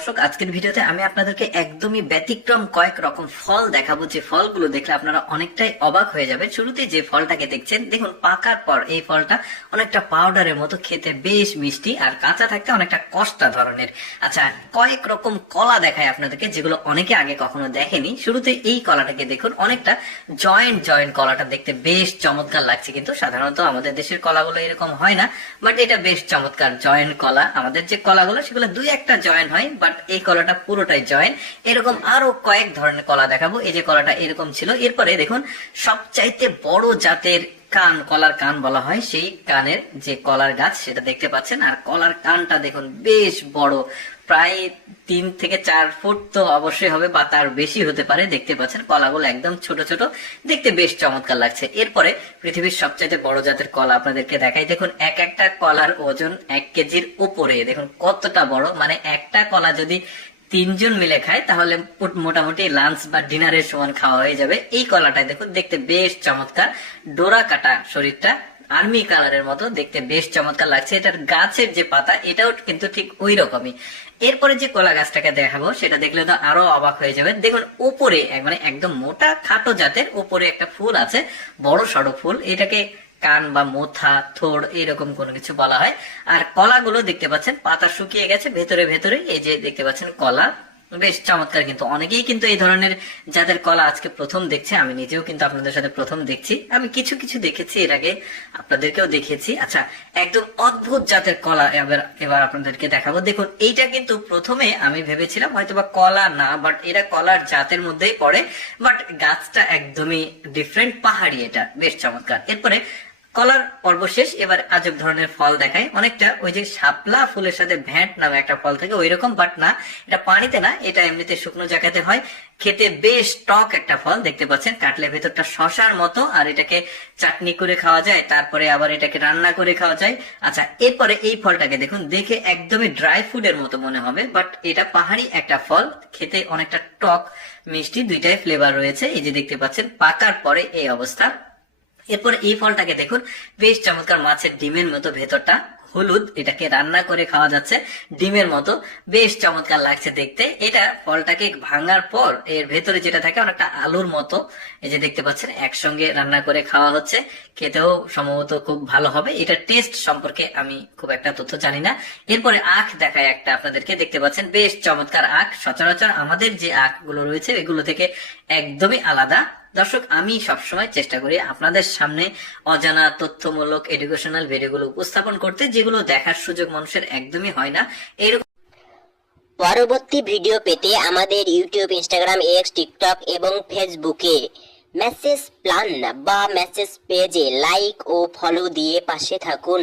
দর্শক, আজকের ভিডিওতে আমি আপনাদেরকে একদমই ব্যতিক্রম কয়েক রকম ফল দেখাবো, যে ফলগুলো দেখলে আপনারা অনেকটাই অবাক হয়ে যাবে। শুরুতে যে ফলটাকে দেখছেন, দেখুন পাকার পর এই ফলটা অনেকটা পাউডারের মতো, খেতে বেশ মিষ্টি আর কাঁচা থাকতে অনেকটা কষ্টা ধরনের। আচ্ছা, কয়েক রকম কলা দেখায় আপনাদেরকে, যেগুলো অনেকে আগে কখনো দেখেনি। শুরুতে এই কলাটাকে দেখুন, অনেকটা জয়েন্ট জয়েন্ট কলাটা দেখতে বেশ চমৎকার লাগছে, কিন্তু সাধারণত আমাদের দেশের কলাগুলো এরকম হয় না, বাট এটা বেশ চমৎকার জয়েন্ট কলা। আমাদের যে কলাগুলো সেগুলো দুই একটা জয়েন্ট হয়, বাট এই কলাটা পুরোটাই জয়েন্ট। এরকম আরো কয়েক ধরনের কলা দেখাবো। এই যে কলাটা এরকম ছিল। এরপরে দেখুন, সবচাইতে বড় জাতের কান, কলার কান বলা হয়, সেই কানের যে কলার গাছ সেটা দেখতে পাচ্ছেন। আর কলার কানটা দেখুন বেশ বড়, প্রায় 3 থেকে 4 ফুট তো অবশ্যই হবে, বা তার বেশি হতে পারে। দেখতে পাচ্ছেন কলাগুলো একদম ছোট ছোট, দেখতে বেশ চমৎকার লাগছে। এরপরে পৃথিবীর সবচাইতে বড় জাতের কলা আপনাদেরকে দেখাই। দেখুন এক একটা কলার ওজন 1 কেজির উপরে। দেখুন কতটা বড়, মানে একটা কলা যদি 3 জন মিলে খায় তাহলে মোটামুটি লাঞ্চ বা ডিনারের সমান খাওয়া হয়ে যাবে। এই কলাটাই দেখুন দেখতে বেশ চমৎকার, ডোরা কাটা শরীরটা, আর্মি কালারের মতো, দেখতে বেশ চমৎকার লাগছে। এটার গাছের যে পাতা এটাও কিন্তু ঠিক ওই রকমই। এরপরে যে কলা গাছটাকে দেখাবো সেটা দেখলে তো আরো অবাক হয়ে যাবে। দেখুন উপরে মানে একদম মোটা খাটো জাতের, উপরে একটা ফুল আছে, বড় সড়ো ফুল। এটাকে কান বা মোথা, থোড় এরকম কোনো কিছু বলা হয়। আর কলাগুলো দেখতে পাচ্ছেন পাতা শুকিয়ে গেছে, ভেতরে ভেতরে এই যে দেখতে পাচ্ছেন কলা, বেশ চমৎকার। কিন্তু অনেকেই কিন্তু এই ধরনের যাদের কলা আজকে প্রথম দেখছে, আমি নিজেও কিন্তু আপনাদের সাথে প্রথম দেখছি। আমি কিছু কিছু দেখেছি এর আগে, আপনাদেরকেও দেখেছি। আচ্ছা, একদম অদ্ভুত জাতের কলা এবার আপনাদেরকে দেখাবো। দেখুন এইটা কিন্তু প্রথমে আমি ভেবেছিলাম হয়তোবা কলা না, বাট এরা কলার জাতের মধ্যেই পড়ে, বাট গাছটা একদমই ডিফারেন্ট, পাহাড়ি, এটা বেশ চমৎকার। এরপরে কলার পর্ব শেষ, এবার আজব ধরনের ফল দেখায়। অনেকটা ওই যে শাপলা ফুলের সাথে ভ্যাট নামে একটা ফল থাকে ওই রকম, বাট না, এটা পানিতে না, এটা এমনিতে শুকনো জায়গাতে হয়। খেতে বেশ টক একটা ফল, দেখতে পাচ্ছেন কাটলে ভেতরটা শশার মতো। আর এটাকে চাটনি করে খাওয়া যায়, তারপরে আবার এটাকে রান্না করে খাওয়া যায়। আচ্ছা, এরপরে এই ফলটাকে দেখুন, দেখে একদমই ড্রাই ফ্রুটের মতো মনে হবে, বাট এটা পাহাড়ি একটা ফল, খেতে অনেকটা টক মিষ্টি, দুইটাই ফ্লেভার রয়েছে। এই যে দেখতে পাচ্ছেন পাকার পরে এই অবস্থা। এরপর এই ফলটাকে দেখুন, বেশ চমৎকার, মাছের ডিমের মতো, ভেতরটা হলুদ, এটাকে রান্না করে খাওয়া যাচ্ছে ডিমের মতো, বেশ চমৎকার লাগছে দেখতে। এটা ফলটাকে ভাঙার পর এর ভেতরে যেটা থাকে অনেকটা আলুর মতো, এই যে দেখতে পাচ্ছেন একসঙ্গে রান্না করে খাওয়া হচ্ছে, খেতেও সম্ভবত খুব ভালো হবে। এটা টেস্ট সম্পর্কে আমি খুব একটা তথ্য জানি না। এরপরে আখ দেখায় একটা আপনাদেরকে, দেখতে পাচ্ছেন বেশ চমৎকার আখ, সচরাচর আমাদের যে আখ গুলো রয়েছে এগুলো থেকে একদমই আলাদা। দর্শক, আমি সবসময় চেষ্টা করি আপনাদের সামনে অজানা তথ্যমূলক এডুকেশনাল ভিডিওগুলো উপস্থাপন করতে, যেগুলো দেখার সুযোগ মানুষের একদমই হয় না। এরকম পরবর্তী ভিডিও পেতে আমাদের ইউটিউব, ইনস্টাগ্রাম, এক্স, টিকটক এবং ফেসবুকে মেসেজ প্ল্যান বা মেসেজ পেজে লাইক ও ফলো দিয়ে পাশে থাকুন।